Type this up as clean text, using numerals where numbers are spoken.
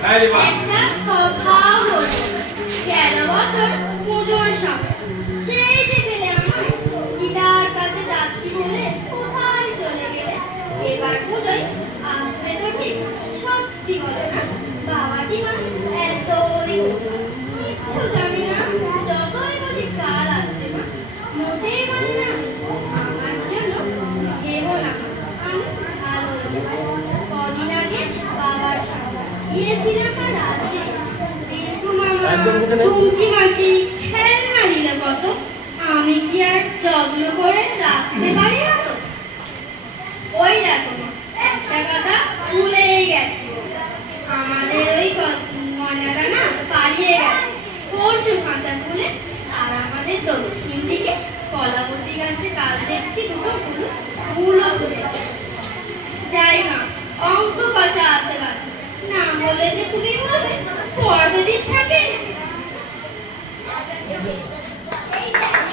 একটা কথাও বলবো না। গেল বছর পুজোর সময় সেই যে ছেলে আমার দিদার কাছে যাচ্ছি বলে কোথায় চলে গেলে। এবার পুজোয় আসবে তো ঠিক, সত্যি বলে না বাবাটি মা এতই বোকা। কিচ্ছু জানি না, যতই বলি কাল আসবে মা মোটেই মানে না। আমার জন্য ভেবো না মা, আমি ভালো রেখেছি। কদিন আগে বাবার সঙ্গে গিয়েছিলাম মা রাতে। রিঙ্কু মামা, চুমকি মাসি খেলনা নিল কত, আমি কি আর যত্ন করে রাখতে পারি না তো। ওই দেখো মা, একটা কথা ভুলেই গেছি, আমাদের ওই ময়নাটা না পালিয়ে গেছে পরশু কাঁচা খুলে। আর আমাদের দক্ষিণ দিকে কলাবতী গাছে কাল দেখছি দুটো ফুলও তুলেছে। যাই মা, অঙ্ক কষা আছে বাকি, না বলে যে তুমি বলবে পরদিন থাকে।